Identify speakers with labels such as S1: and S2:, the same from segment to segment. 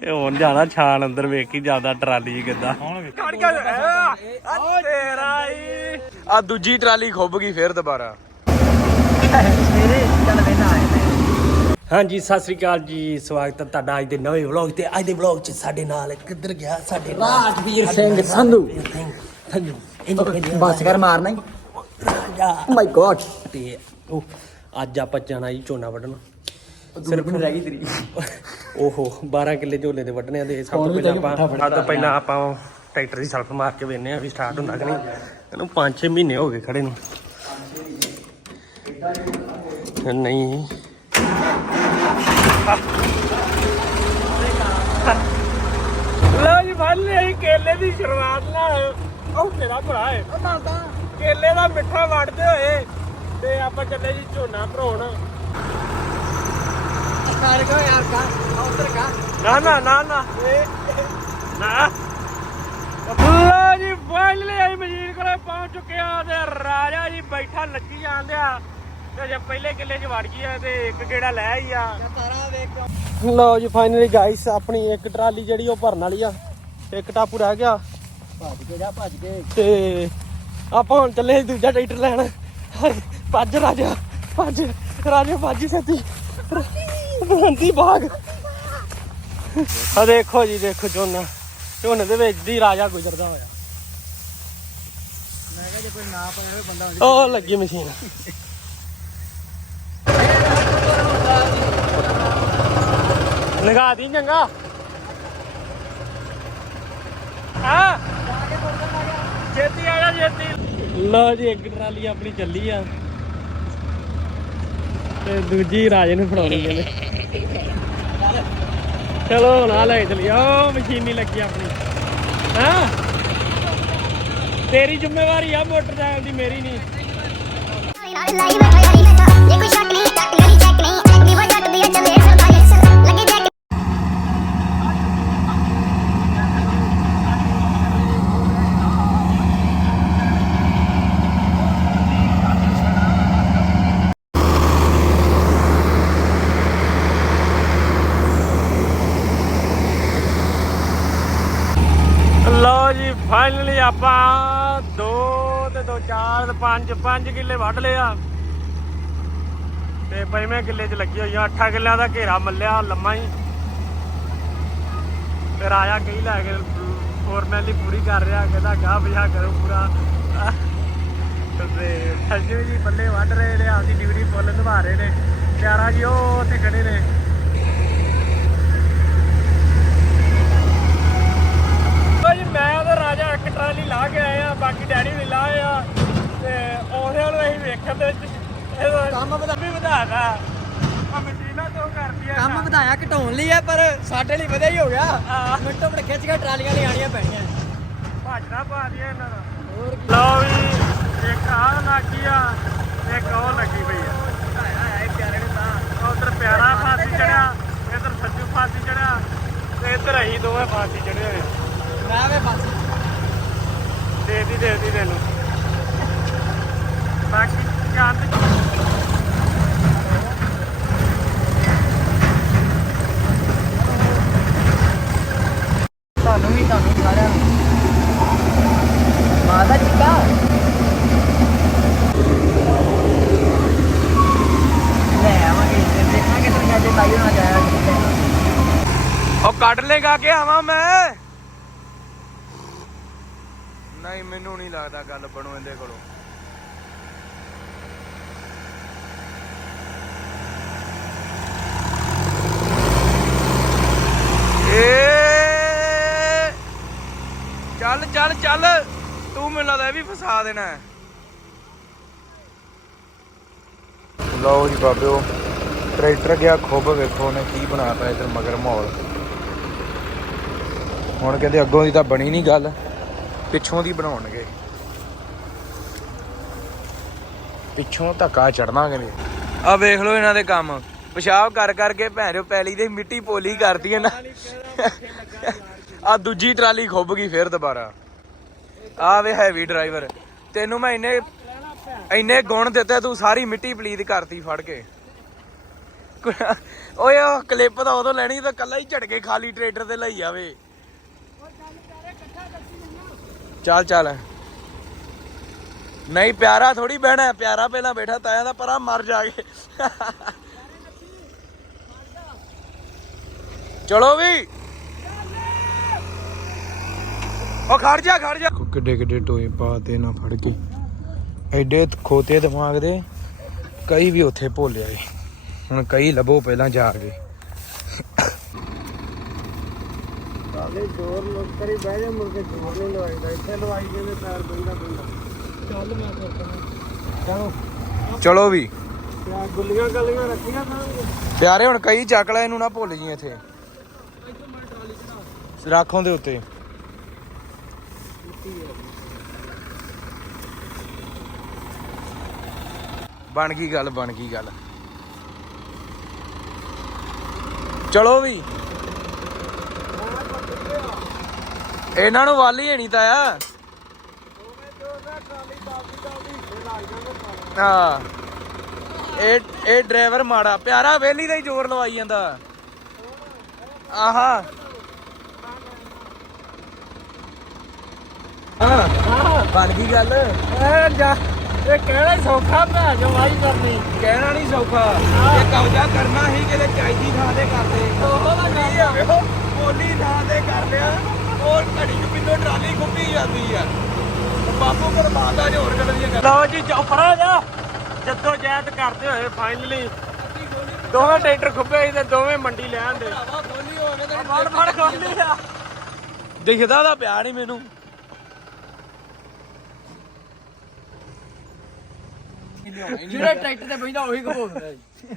S1: ਇਹ ਹੁਣ ਜਾਣਾ ਛਾਣ ਅੰਦਰ ਵੇਖੀ ਜਾਂਦਾ ਟਰਾਲੀ ਕਿੱਦਾਂ। ਕੱਢ ਕੇ ਆ ਤੇਰਾ ਹੀ।
S2: ਆ ਦੂਜੀ ਟਰਾਲੀ ਖੁੱਭ ਗਈ ਫੇਰ ਦੁਬਾਰਾ।
S1: ਹਾਂਜੀ ਸਤਿ ਸ੍ਰੀ ਅਕਾਲ ਜੀ। ਸਵਾਗਤ ਹੈ ਤੁਹਾਡਾ ਅੱਜ ਦੇ ਨਵੇਂ ਵਲੌਗ ਤੇ। ਅੱਜ ਦੇ ਵਲੌਗ 'ਚ ਸਾਡੇ ਨਾਲ ਕਿੱਧਰ ਗਿਆ? ਸਾਡੇ
S3: ਰਾਜਵੀਰ ਸਿੰਘ ਸੰਧੂ।
S1: ਕਹਿੰਦੇ
S3: ਬਸ ਕਰ ਮਾਰਨਾ ਹੀ।
S1: ਰਾਜਾ।
S3: ਮਾਈ ਗॉड
S1: ਤੇ ਉਹ ਅੱਜ ਆਪਾਂ ਜਾਣਾ ਜੀ ਝੋਨਾ ਵੱਢਣ।
S3: ਸਿਰਫ ਰਹਿ ਗਈ ਤੇਰੀ।
S1: ਓਹੋ 12 ਕਿੱਲੇ ਝੋਲੇ ਦੇ ਵੱਢਣੇ ਆ ਤੇ ਸਭ ਤੋਂ ਪਹਿਲਾਂ ਆਪਾਂ ਤੋਂ ਪਹਿਲਾਂ ਆਪਾਂ ਟਰੈਕਟਰ ਦੀ ਸਲਫ ਮਾਰ ਕੇ ਵੇਖਨੇ ਆ ਵੀ ਸਟਾਰਟ ਹੁੰਦਾ ਕਿ ਨਹੀਂ। ਇਹਨੂੰ 5-6 ਮਹੀਨੇ ਹੋ ਗਏ ਖੜੇ ਨੂੰ। ਨਹੀਂ। ਲੋ ਜੀ ਭਾਲੇ ਅਸੀਂ ਕੇਲੇ ਦੀ ਸ਼ੁਰੂਆਤ ਨਾਲ। ਉਹ ਤੇਰਾ ਭਰਾ ਹੈ ਕੇਲੇ ਦਾ ਮਿੱਠਾ ਵੜਦੇ ਹੋਏ ਤੇ ਆਪਾਂ ਚੱਲੇ ਜੀ ਝੋਨਾ ਭਰੋਣ ਲੋ ਜੀ ਫਾਈਨਲੀ ਅਸੀਂ ਮਜੀਦ ਕੋਲੇ ਪਹੁੰਚ ਚੁੱਕੇ ਆ ਤੇ ਰਾਜਾ ਜੀ ਬੈਠਾ ਲੱਗੀ ਜਾਂਦੇ ਆ ਤੇ ਜੇ ਪਹਿਲੇ ਕਿੱਲੇ 'ਚ ਵੜ ਗਈ ਆ ਤੇ ਇੱਕ ਗੇੜਾ ਲੈ ਆਈ ਆ।
S3: ਤਾਰਾ ਵੇਖ
S1: ਲਓ। ਜੀ ਫਾਈਨਲੀ ਗਾਇਸ ਆਪਣੀ ਇੱਕ ਟਰਾਲੀ ਜਿਹੜੀ ਉਹ ਭਰਨ ਵਾਲੀ ਆ। ਇੱਕ ਟਾਪੂ ਰਹਿ ਗਿਆ।
S3: ਭੱਜ ਕੇ ਜਾ ਭੱਜ ਕੇ।
S1: ਤੇ ਆਪਾਂ ਹੁਣ ਚੱਲੇ ਸੀ ਦੂਜਾ ਟਰੈਕਟਰ ਲੈਣ। ਭੱਜ ਰਾਜਾ ਭੱਜ। ਰਾਜਾ ਭੱਜ ਸੱਤੀ ਬੰਦੀ ਬਾਗ। ਆ ਦੇਖੋ ਜੀ ਦੇਖੋ ਝੋਨਾ। ਝੋਨੇ ਦੇ ਵਿੱਚ ਦੀ ਰਾਜਾ ਗੁਜ਼ਰਦਾ ਹੋਇਆ।
S3: ਮੈਂ ਕਿਹਾ ਜੇ ਕੋਈ ਨਾ ਪਾਵੇ ਬੰਦਾ
S1: ਉਹ ਲੱਗੀ ਮਸ਼ੀਨ। ਲਗਾ ਦੀ ਚੰਗਾ। ਹਾਂ ਛੇਤੀ ਆ ਜਾ ਛੇਤੀ। ਲਓ ਜੀ ਇੱਕ ਟਰਾਲੀ ਆਪਣੀ ਚੱਲੀ ਆ। ਤੇ ਦੂਜੀ ਰਾਜੇ ਨੂੰ ਫੜਾਉਣੀ ਕਹਿੰਦੇ ਚਲੋ ਨਾ ਲੈ ਚਲੀ ਉਹ ਮਸ਼ੀਨ ਲੱਗੀ ਆਪਣੀ ਹਾਂ ਤੇਰੀ ਜ਼ਿੰਮੇਵਾਰੀ ਆ ਮੋਟਰਸਾਈਕਲ ਦੀ ਮੇਰੀ ਨਹੀਂ
S4: ਲਾਈ ਵੇ ਹੋਈ ਕੋਈ ਸ਼ੱਕ ਨਹੀਂ ਟੱਕ ਮੇਰੀ ਚੈੱਕ ਨਹੀਂ ਐਕਟਿਵਾ ਜੱਟ ਦੀ ਚੱਲੇ ਸਰਦਾਰ ਅਕਸਰ ਲੱਗੇ ਜੈਕ
S1: ਲਓ ਜੀ ਫਾਈਨਲੀ ਆਪਾਂ 2 ਤੇ 2 4 ਤੇ 5 5 ਕਿੱਲੇ ਵੱਢ ਲਿਆ ਤੇ ਪੰਜਵੇਂ ਕਿੱਲੇ 'ਚ ਲੱਗੀ ਹੋਈ ਆ 8 ਕਿੱਲਿਆਂ ਦਾ ਘੇਰਾ ਮੱਲਿਆ ਲੰਮਾ ਹੀ। ਤੇ ਰਾਜਾ ਕਹੀ ਲੈ ਕੇ ਫੋਰਮੈਲੀ ਪੂਰੀ ਕਰ ਰਿਹਾ, ਕਹਿੰਦਾ ਗਾਹ ਬਜਾ ਕਰੋ ਪੂਰਾ। ਤੇ ਸੰਜੂ ਜੀ ਪੱਲੇ ਵੱਢ ਰਹੇ ਨੇ, ਆਪਦੀ ਡਿਊਟੀ ਫੁੱਲ ਨਿਭਾ ਰਹੇ ਨੇ। ਪਿਆਰਾ ਜੀ, ਉਹ ਉੱਥੇ ਖੜੇ ਨੇ ਲੋ ਜੀ ਮੈਂ ਤੇ ਰਾਜਾ ਇੱਕ ਟਰਾਲੀ ਲਾ ਕੇ ਆਏ ਆ ਬਾਕੀ ਡੈਡੀ ਵੀ ਲਾਏ ਆ ਤੇ ਉਹਦੇ ਨੂੰ ਅਸੀਂ ਵੇਖਣ ਦੇ ਵਿੱਚ ਇਹਦਾ
S3: ਕੰਮ ਵਧਾ-
S1: ਵੀ ਵਧਾਗਾ ਆ ਮਸ਼ੀਨਾਂ ਤੋਂ ਕਰਦੀ ਆ
S3: ਕੰਮ ਵਧਾਇਆ ਘਟਾਉਣ ਲਈ ਹੈ ਪਰ ਸਾਡੇ ਲਈ ਵਧਿਆ ਹੀ ਹੋ ਗਿਆ। ਮਿੰਟੋ ਮਿੰਟ ਖਿੱਚ ਕੇ ਟਰਾਲੀਆਂ ਲਿਆਣੀਆਂ ਪੈਣੀਆਂ।
S1: ਭਾਜਣਾ ਪਾ ਦਿਆ ਇਹਨਾਂ ਦਾ।
S3: ਹੋਰ ਕੀ।
S1: ਲਓ ਵੀ ਇੱਕ ਆ ਲੱਗੀ ਆ ਇੱਕ ਉਹ ਲੱਗੀ ਪਈ ਆ। ਉਧਰ ਪਿਆਰਾ ਫਾਸੀ ਚੜਿਆ ਇਧਰ ਸੱਜੂ ਫਾਸੀ ਚੜਿਆ ਤੇ ਇਧਰ ਅਸੀਂ ਦੋਵੇਂ ਫਾਸੀ ਚੜੇ ਹੋਏ
S3: ਮੈਂ ਵੇ ਬਸ
S1: ਦੇਦੀ ਦੇਦੀ ਦੇ ਨੂੰ ਬਾਕੀ ਚੰਦ
S3: ਤੁਹਾਨੂੰ ਵੀ ਤੁਹਾਨੂੰ ਸਾਰਿਆਂ ਨੂੰ ਮਾਦਾ ਚਿੱਕਾ ਲੈ ਆਵਾਂਗੇ ਤੇ ਦੇਖਾਂਗੇ ਤੇ ਅੱਜ ਲਾਈਓ ਨਾ ਜਾਇਆ
S2: ਉਹ ਕੱਢ ਲੇਗਾ ਆਵਾਂ ਮੈਂ? ਨਹੀਂ, ਮੈਨੂੰ ਨਹੀਂ ਲੱਗਦਾ ਗੱਲ ਬਣੂ ਇਹਦੇ ਕੋਲੋਂ। ਚੱਲ ਚੱਲ ਚੱਲ। ਤੂੰ ਮੈਨੂੰ ਲੱਗਦਾ ਇਹ ਵੀ ਫਸਾ ਦੇਣਾ ਹੈ। ਲਓ ਜੀ ਬਾਬਿਓ, ਟਰੈਕਟਰ ਗਿਆ ਖੁੱਬ ਵੇਖੋ ਉਹਨੇ ਕੀ ਬਣਾਤਾ ਇਧਰ ਮਗਰ ਮਾਹੌਲ ਹੁਣ ਕਹਿੰਦੇ ਅੱਗੋਂ ਦੀ ਤਾਂ ਬਣੀ ਨਹੀਂ ਗੱਲ, ਪਿੱਛੋਂ ਦੀ ਬਣਾਉਣਗੇ। ਪਿੱਛੋਂ ਧੱਕਾ ਚੜਨਾ ਕਹਿੰਦੇ ਆ ਵੇਖ ਲਓ ਇਹਨਾਂ ਦੇ ਕੰਮ, ਪਿਸ਼ਾਬ ਕਰ ਕਰਕੇ ਭੈਣੋ ਪੈਲੀ ਦੇ ਮਿੱਟੀ ਪੋਲੀ ਕਰਦੀ ਹੈ ਨਾ। ਆ ਦੂਜੀ ਟਰਾਲੀ ਖੁੱਬ ਗਈ ਫੇਰ ਦੁਬਾਰਾ। ਆ ਵੇ ਹੈਵੀ ਡਰਾਈਵਰ ਤੈਨੂੰ ਮੈਂ ਇੰਨੇ ਇੰਨੇ ਗੁਣ ਦਿੱਤੇ, ਤੂੰ ਸਾਰੀ ਮਿੱਟੀ ਪਲੀਤ ਕਰਤੀ ਫੜ ਕੇ। ਓਏ ਉਹ ਕਲਿੱਪ ਤਾਂ ਉਦੋਂ ਲੈਣੀ ਤਾਂ ਕੱਲਾ ਹੀ ਝਟਕੇ ਖਾਲੀ ਟਰੈਕਟਰ ਤੇ ਲਈ ਜਾਵੇ। ਚੱਲ ਚੱਲ। ਨਹੀਂ, ਪਿਆਰਾ ਥੋੜੀ ਬਹਿਣਾ ਪਿਆਰਾ ਪਹਿਲਾਂ ਬੈਠਾ, ਤਾਇਆ ਦਾ ਪਰਾਂ ਮਰ ਜਾ ਕੇ। ਚਲੋ ਵੀ। ਉਹ ਖੜ ਜਾ ਖੜ ਜਾ। ਕਿੱਡੇ ਕਿੱਡੇ ਟੋਏ ਪਾ ਪਾਤੇ ਨਾ ਫੜ ਕੇ। ਐਡੇ ਖੋਤੇ ਦਿਮਾਗ ਦੇ। ਕਈ ਵੀ ਉੱਥੇ ਭੋਲਿਆ ਏ ਹੁਣ ਕਈ ਲੱਭੋ ਪਹਿਲਾਂ ਜਾ ਕੇ।
S1: ਕਾਲੇ ਜ਼ੋਰ ਲੋਕ ਕਰੀ ਬਹਿ ਜਾ ਮੁੜ ਕੇ ਜ਼ੋਰ ਨਹੀਂ ਲਵਾਈਦਾ। ਇੱਥੇ ਲਵਾਈ ਜਾਂਦੇ ਪੈਰ ਬੰਦਾ ਬੰਦਾ ਚੱਲ ਮੈਂ ਕਰਦਾ ਚਲੋ।
S2: ਚਲੋ ਵੀ।
S1: ਤੇ ਗੁੱਲੀਆਂ ਗੱਲੀਆਂ ਰੱਖੀਆਂ ਸਾਹਮਣੇ
S2: ਪਿਆਰੇ ਹੁਣ ਕਈ ਚੱਕ ਲੈ ਇਹਨੂੰ ਨਾ ਭੁੱਲ ਜੀ ਇੱਥੇ। ਰੱਖੋਂ ਦੇ ਉੱਤੇ। ਬਣ ਗਈ ਗੱਲ ਬਣ ਗਈ ਗੱਲ। ਚਲੋ ਵੀ। ਇਹਨਾਂ ਨੂੰ ਵਾਲੀ ਹੈ ਨਹੀਂ ਤਾਇਆ ਹਾਂ। ਇਹ ਇਹ ਡਰਾਈਵਰ ਮਾੜਾ ਪਿਆਰਾ ਵੇਲੀ ਦਾ ਹੀ ਜ਼ੋਰ ਲਵਾਈ ਜਾਂਦਾ। ਆਹਾ। ਹਾਂ ਬਣ ਗਈ ਗੱਲ।
S1: ਐ ਜਾ ਇਹ ਕਿਹੜਾ ਹੀ ਸੌਖਾ ਭੈ ਜੋ ਵਾਈ ਕਰਨੀ।
S2: ਕਹਿਣਾ ਨਹੀਂ ਸੌਖਾ। ਇਹ ਕਬਜ਼ਾ ਕਰਨਾ ਹੀ ਕਿਤੇ ਚਾਹੀਦੀ ਥਾਂ ਤੇ ਕਰਦੇ।
S1: ਉਹ ਤਾਂ ਗੱਲ ਆ। ਵੇਖੋ
S2: ਬੋਲੀ ਥਾਂ ਤੇ ਕਰਦੇ ਆ। ਹੋਰ ਘੜੀ ਨੂੰ ਪਿੰਡੋਂ ਟਰਾਲੀ ਖੁੱਪੀ ਜਾਂਦੀ ਆ। ਬਾਪੂ ਪਰਮਾਤਾ ਜੋ ਹੋਰ ਗੱਲਾਂ ਦੀਆਂ
S1: ਲਓ ਜੀ ਚੌਪਰਾ ਜਾ। ਜੱਦੋ ਜਹਿਦ ਕਰਦੇ ਹੋਏ ਫਾਈਨਲੀ ਦੋਵੇਂ ਟਰੈਕਟਰ ਖੁੱਬੇ ਸੀ ਤੇ ਦੋਵੇਂ ਮੰਡੀ ਲੈ ਆਂਦੇ ਫੜ ਫੜ ਖੋਲੀ ਆ।
S2: ਦਿਖਦਾ ਤਾਂ ਪਿਆ ਨਹੀਂ ਮੈਨੂੰ।
S3: ਜਿਹੜਾ ਟਰੈਕਟਰ ਤੇ ਬੈਠਾ ਉਹੀ ਘਬੋਦਾ ਜੀ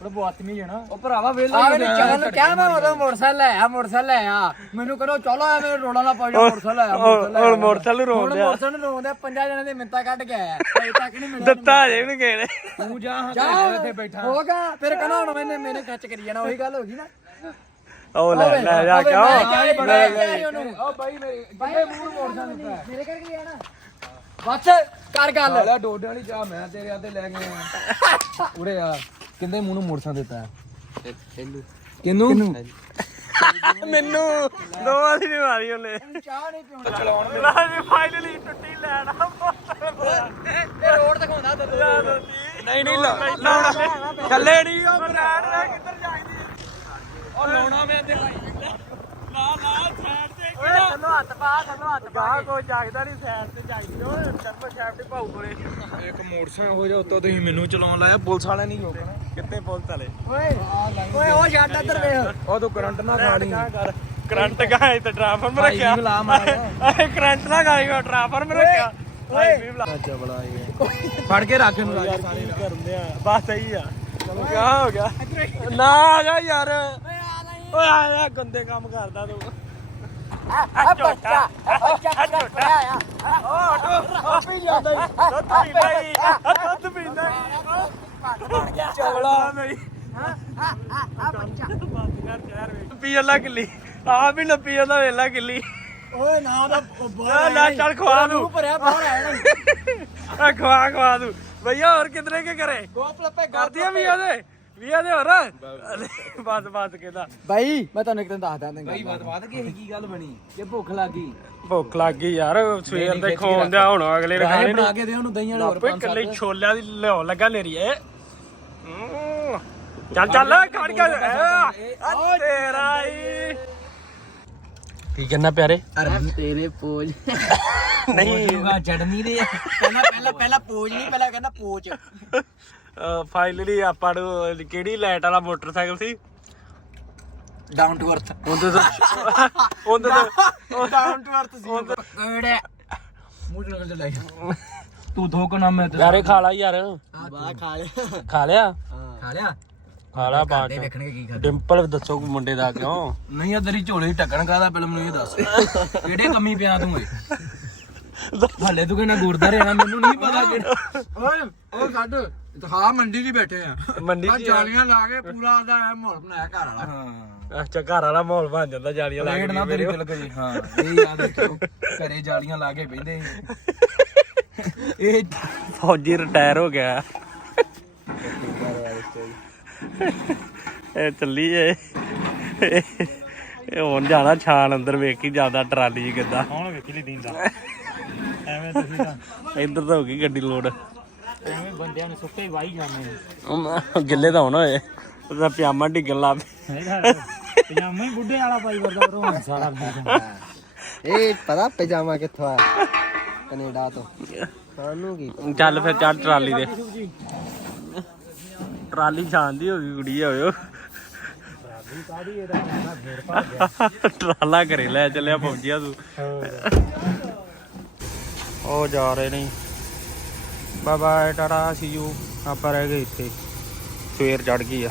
S3: ਬੜਾ ਬੁਆਤਮੀ ਹੈ ਨਾ
S1: ਉਹ ਭਰਾਵਾ ਵੇਲੇ
S3: ਆ ਮੈਨੂੰ ਚੱਲ ਨੂੰ ਕਿਹਾ ਮੈਂ ਉਦੋਂ ਮੋਟਰਸਾਈਕਲ ਲੈ ਆ ਮੋਟਰਸਾਈਕਲ ਲੈ ਆ ਮੈਨੂੰ ਕਰੋ ਚਲੋ ਆ ਮੇਰੇ ਰੋਣਾ ਨਾ ਪਾਉ ਜਾ ਮੋਟਰਸਾਈਕਲ ਲੈ ਆ ਲੈ।
S1: ਹੁਣ ਮੋਟਰਸਾਈਕਲ ਨੂੰ ਰੋਣ
S3: ਹੁਣ
S1: ਡਿਆ।
S3: ਮੋਟਰਸਾਈਕਲ ਨੂੰ ਰੋਂਦੇ ਪੰਜਾਂ ਜਣਾਂ ਦੇ ਮਿੰਤਾ ਕੱਢ ਕੇ ਆਇਆ। ਅਜੇ ਤੱਕ ਨਹੀਂ ਮਿਲਿਆ
S1: ਦਿੱਤਾ ਜੇ ਵੀ ਗਏ ਨੇ।
S2: ਤੂੰ ਜਾ ਹਾਂ
S3: ਜਾ
S2: ਇੱਥੇ ਬੈਠਾ।
S3: ਹੋਗਾ ਫਿਰ ਕਹਿੰਦਾ ਹੁਣ ਮੈਨੇ ਮੈਨੇ ਖੱਚ ਕਰੀ ਜਾਣਾ ਉਹੀ ਗੱਲ ਹੋ ਗਈ ਨਾ।
S1: ਉਹ ਲੈ ਲੈ ਜਾ ਕੇ ਆਓ।
S3: ਉਹ ਬਾਈ ਮੇਰੇ ਬਾਈ ਮੂੰਹ ਮੋਟਰਸਾਈਕਲ ਦਿੱਤਾ ਮੇਰੇ ਕਰਕੇ ਗਿਆ ਨਾ। ਬਸ ਕਰ ਗੱਲ।
S2: ਸਾਲਾ ਡੋਡੇ ਵਾਲੀ ਚਾਹ ਮੈਂ ਤੇਰੇ ਆਤੇ ਲੈ ਕੇ ਆਇਆ। ਉਰੇ ਆ। ਕਿੰਦੇ ਮੂੰਹ ਨੂੰ ਮੋਟਰਸਾਈਕਲ ਦਿੱਤਾ ਹੈ? ਕਿੰਨੂੰ?
S1: ਮੈਨੂੰ ਦੀ ਨਹੀਂ ਮਾਰੀ ਉਹਨੇ।
S3: ਚਾਹ ਨਹੀਂ ਪੀਉਣਾ।
S1: ਨਾ ਜੀ ਫਾਈਨਲੀ ਟੁੱਟੀ ਲੈਣਾ।
S3: ਇਹ ਰੋਡ ਦਿਖਾਉਂਦਾ ਤੈਨੂੰ।
S2: ਨਹੀਂ ਨਹੀਂ ਲਾਉਣਾ ਥੱਲੇ ਨਹੀਂ ਉਹ ਬਰਾੜ। ਦਾ ਕਿੱਧਰ ਜਾਂਦੀ ਉਹ ਲਾਉਣਾ ਮੈਂ ਤੇ
S1: ਨਾ ਨਾ ਸਾਈਡ ਤੇ
S3: ਓਏ ਥੱਲੋਂ ਹੱਥ ਪਾ ਥੱਲੋਂ ਹੱਥ ਪਾ
S1: ਗਾ ਕੋਈ ਜਾਗਦਾ ਨਹੀਂ ਸਾਈਡ ਤੇ ਜਾਈਦੀ ਓਏ ਕਰਮ ਸ਼ੈਫਟ ਭਾਉ ਕੋਲੇ।
S2: ਇੱਕ ਮੋਟਰਸਾਈਕਲ ਹੋ ਜਾ ਉੱਤੋਂ ਤੁਸੀਂ ਮੈਨੂੰ ਚਲਾਉਣ ਲਾਇਆ ਪੁਲਿਸ ਵਾਲੇ ਨਹੀਂ ਰੋਕਣਾ।
S1: ਕਿੱਥੇ ਪੁਲਿਸ ਵਾਲੇ?
S3: ਓਏ ਓਏ ਉਹ ਛੱਡ ਇੱਧਰ ਵੇਖ।
S2: ਉਹ ਤੂੰ ਕਰੰਟ ਨਾ ਖਾਣੀ
S1: ਕਰ? ਕਰੰਟ ਗਾਇ ਤੇ ਟ੍ਰਾਂਸਫਾਰਮਰ
S2: ਭਾਈ
S1: ਰੱਖਿਆ।
S2: ਵੀ ਲਾ ਮਾਰਿਆ।
S1: ਆਏ ਕਰੰਟ ਨਾ ਗਾਈ ਮੈਂ ਟ੍ਰਾਂਸਫਾਰਮਰ ਰੱਖਿਆ। ਭਾਈ ਵੀ ਬੁਲਾ।
S2: ਚਬਲਾ ਇਹ ਫੜ ਕੇ ਰੱਖ ਇਹਨੂੰ।
S1: ਯਾਰ ਕੀ ਕਰਦੇ ਆ? ਬਸ ਸਹੀ ਆ। ਚਲੋ। ਕਿਆ ਹੋ ਗਿਆ? ਨਾ ਆ ਜਾ ਯਾਰ। ਓਏ ਆ ਗੰਦੇ ਕੰਮ ਕਰਦਾ ਤੂੰ।
S3: ਆ ਬੱਚਾ ਆ ਬੱਚਾ ਫੜਿਆ ਆ
S1: ਆ ਪੀ ਜਾਂਦਾ ਦੁੱਧ ਪੀਂਦਾ ਹੀ ਆ ਦੁੱਧ ਪੀਂਦਾ ਚਵਲਾ ਨਹੀਂ
S3: ਆ ਬੱਚਾ
S1: ਪੀ ਅੱਲਾ ਕਿੱਲੀ ਆ ਵੀ ਨਾ ਪੀ ਅੱਲਾ ਵੇਲਾ ਕਿੱਲੀ
S3: ਓਏ ਨਾ ਉਹਦਾ
S1: ਲੈ ਲੈ ਚੱਲ ਖਵਾ ਦੂੰ
S3: ਮੂੰਹ ਭਰਿਆ ਬਾਹਰ ਆਇਆ ਨਾ
S1: ਆ ਖਵਾ ਖਵਾ ਦੂੰ। ਭਈਆ ਹੋਰ ਕਿਧਰੇ ਕੇ ਕਰੇ?
S3: ਗੋਪ ਲੱਪੇ
S1: ਕਰਦੀਆਂ ਵੀ ਉਹਦੇ? ਵੀ ਉਹਦੇ ਹੋਰ। ਬਸ ਬਸ ਕਹਿੰਦਾ?
S3: ਬਾਈ ਮੈਂ ਤੁਹਾਨੂੰ ਇੱਕ ਦਿਨ ਦੱਸਦਾ ਤੈਨੂੰ
S2: ਭਾਈ ਬਾਤ ਬਾਤ ਕੀ ਕੀ ਗੱਲ ਬਣੀ? ਕਿ ਭੁੱਖ ਲੱਗ
S1: ਭੁੱਖ ਲੱਗ ਗਈ ਯਾਰ ਸਵੇਰ ਦੇ ਖੋਣ ਦਾ ਹੁਣ ਅਗਲੇ ਨੇ
S2: ਰਾਏ
S1: ਖਾਣੇ
S2: ਬਣਾ ਕੇ ਦੇ ਉਹਨੂੰ ਦਹੀਂ ਵਾਲੇ ਹੋਰ
S1: ਆਪੇ
S2: ਪੰਜ
S1: ਕੱਲੇ
S2: ਸੱਤ
S1: ਛੋਲਿਆਂ ਦੀ ਲਿਆਉਣ ਲੱਗਾ ਨੇਰੀ ਏ ਹਮ। ਚੱਲ ਚੱਲ ਖੜ ਕੇ ਆ। ਤੇਰਾ ਹੀ। ਕੀ ਕਹਿੰਦਾ ਪਿਆਰੇ?
S3: ਅਰੇ ਤੇਰੇ ਪੋਜ
S1: ਨਹੀਂ।
S2: ਜੂਗਾ ਚੜਨੀ ਦੇ
S3: ਪਹਿਲਾਂ ਪਹਿਲਾਂ ਪਹਿਲਾਂ ਪੋਜ ਨਹੀਂ ਪਹਿਲਾਂ ਕਹਿੰਦਾ ਪੋਜ
S1: ਫਾਈਨਲੀ ਆਪਾਂ ਨੂੰ ਕਿਹੜੀ ਲਾਈਟ ਵਾਲਾ motorcycle C?
S3: Down to earth
S1: ਉਹਦੇ ਤੋਂ ਉਹਦੇ ਤੋਂ
S3: ਡਾਊਨ ਟੂ ਅਰਥ ਸੀ। ਓੜੇ। ਮੂੰਹ ਚ ਨਿਕਲ ਲੈ
S2: ਤੂੰ ਧੋਕ ਨਾ ਮੈਂ ਤੇ
S1: ਯਾਰੇ ਖਾ ਲਾ ਯਾਰ।
S3: ਬਾਹਰ ਖਾ ਲਿਆ।
S1: ਖਾ ਲਿਆ?
S3: ਖਾ ਲਿਆ?
S1: ਖਾ ਲਾ ਬਾਅਦ ਚੋਂ।
S3: ਵੇਖਣਗੇ ਕੀ ਖਾਦਾ।
S1: ਡਿੰਪਲ ਦੱਸੋ ਮੁੰਡੇ ਦਾ ਕਿਉਂ?
S2: ਨਹੀਂ ਅਦਰੀ ਝੋਲੇ ਟੱਕਣ ਕਾਦਾ ਪਹਿਲਾਂ ਮੈਨੂੰ ਇਹ ਦੱਸ। ਕਿਹੜੇ ਕਮੀ ਪਿਆ ਤੂੰ ਓਏ ਹਲੇ ਤੂੰ ਕਹਿੰਦਾ ਗੁਰਦਾਰੇ ਆ ਮੈਨੂੰ ਨਹੀਂ ਪਤਾ ਕਿਹੜਾ।
S3: ਓਏ ਉਹ ਕੱਢ ਹਾਂ ਮੰਡੀ 'ਚ ਬੈਠੇ ਆ।
S1: ਮੰਡੀ
S3: ਆ।
S1: ਚ
S3: ਜਾਲੀਆਂ ਲਾ ਕੇ ਪੂਰਾ ਇਹ ਮਾਹੌਲ ਬਣਾਇਆ ਘਰ ਵਾਲਾ।
S2: ਹਾਂ।
S1: ਅੱਛਾ ਘਰ ਵਾਲਾ ਮਾਹੌਲ ਬਣ ਜਾਂਦਾ ਜਾਲੀਆਂ ਲਾ ਕੇ
S2: ਨਾ
S1: ਮੇਰੇ
S2: ਤੇਰੀ ਤਿਲਕ ਜੀ ਹਾਂ ਇਹ ਯਾਦ ਰੱਖਿਓ ਘਰੇ ਜਾਲੀਆਂ ਲਾ ਕੇ ਬਹਿੰਦੇ ਸੀ। ਇਹ
S1: ਫੌਜੀ ਰਿਟਾਇਰ ਹੋ ਗਿਆ। ਇਹ ਚੱਲੀ ਏ ਇਹ ਹੁਣ ਜਾਣਾ ਛਾਣ ਅੰਦਰ ਵੇਖੀ ਜ਼ਿਆਦਾ ਟਰਾਲੀ 'ਚ ਕਿੱਦਾਂ।
S3: ਹੁਣ ਵੇਖੀ ਲਈ ਦੀਂਦਾ ਐਵੇਂ ਤੁਸੀਂ ਤਾਂ
S1: ਇੱਧਰ ਤਾਂ ਹੋ ਗਈ ਗੱਡੀ ਲੋਡ
S3: ਐਵੇਂ ਬੰਦਿਆਂ ਨੂੰ ਸੁੱਕੇ ਵਾਈ ਜਾਂਦੇ
S1: ਉਹ ਗਿੱਲੇ ਤਾਂ ਹੋਣਾ ਹੋਏ। ਉਹਦਾ ਪਜਾਮਾ ਡਿੱਗਣ ਲੱਗ ਪਿਆ।
S3: ਪਜਾਮਾ ਹੀ ਬੁੱਢੇ ਵਾਲਾ ਪਾਈ ਵਰਦਾ ਰੋਣ ਸਾਰਾ
S5: ਇਹ ਪਤਾ ਪਜਾਮਾ ਕਿੱਥੋਂ ਆਇਆ ਕੈਨੇਡਾ ਤੋਂ। ਸਾਨੂੰ ਕੀ
S1: ਚੱਲ ਫਿਰ ਚੜ ਟਰਾਲੀ ਦੇ। ਟਰਾਲੀ ਛਾਂਦੀ ਹੋ ਗਈ ਕੁੜੀ ਹੋਇਓ ਟਰਾਲਾ ਘਰੇ ਲੈ ਚੱਲਿਆ ਫੌਜੀਆ ਤੂੰ। ਉਹ ਜਾ ਰਹੇ ਨੇ। Bye bye tata see you ਆਪਾਂ ਰਹਿ ਗਏ ਇੱਥੇ। ਸਵੇਰ ਚੜ ਗਈ ਆ।